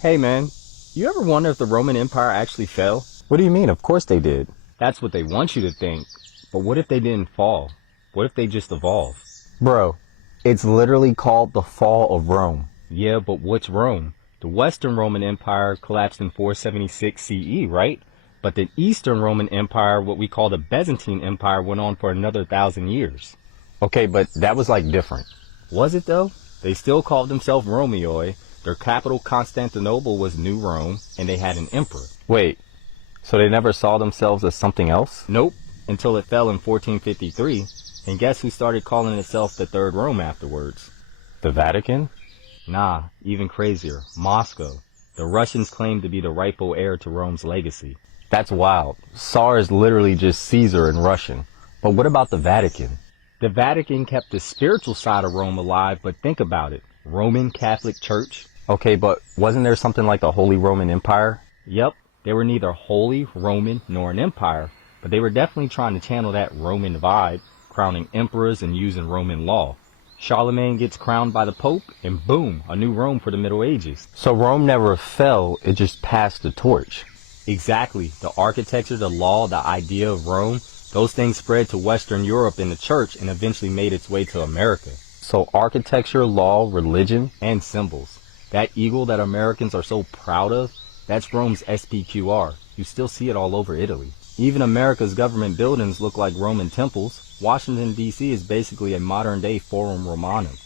Hey man, you ever wonder if the Roman Empire actually fell? What do you mean? Of course they did. That's what they want you to think. But what if they didn't fall? What if they just evolved? Bro, it's literally called the fall of Rome. Yeah, but what's Rome? The Western Roman Empire collapsed in 476 CE, right? But the Eastern Roman Empire, what we call the Byzantine Empire, went on for another 1,000 years. Okay, but that was like different. Was it though? They still called themselves Romeoi. Their capital, Constantinople, was New Rome, and they had an emperor. Wait, so they never saw themselves as something else? Nope, until it fell in 1453. And guess who started calling itself the Third Rome afterwards? The Vatican? Nah, even crazier, Moscow. The Russians claimed to be the rightful heir to Rome's legacy. That's wild. Tsar is literally just Caesar in Russian. But what about the Vatican? The Vatican kept the spiritual side of Rome alive, but think about it. Roman Catholic Church? Okay, but wasn't there something like the Holy Roman Empire? Yep, they were neither Holy Roman nor an empire, but they were definitely trying to channel that Roman vibe, crowning emperors and using Roman law. Charlemagne gets crowned by the Pope, and boom, a new Rome for the Middle Ages. So Rome never fell, it just passed the torch. Exactly. The architecture, the law, the idea of Rome, those things spread to Western Europe in the church and eventually made its way to America. So architecture, law, religion, And symbols. That eagle that Americans are so proud of, that's Rome's SPQR. You still see it all over Italy. Even America's government buildings look like Roman temples. Washington, D.C. is basically a modern-day Forum Romanum.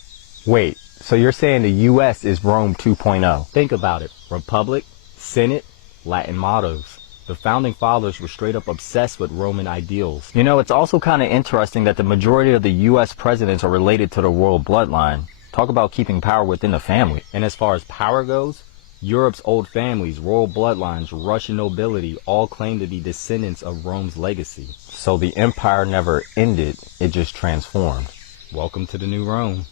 Wait, so you're saying the U.S. is Rome 2.0? Think about it. Republic, Senate, Latin mottos. The founding fathers were straight up obsessed with Roman ideals. You know, it's also kind of interesting that the majority of the U.S. presidents are related to the royal bloodline. Talk about keeping power within the family. And as far as power goes, Europe's old families, royal bloodlines, Russian nobility all claim to be descendants of Rome's legacy. So the empire never ended, it just transformed. Welcome to the new Rome.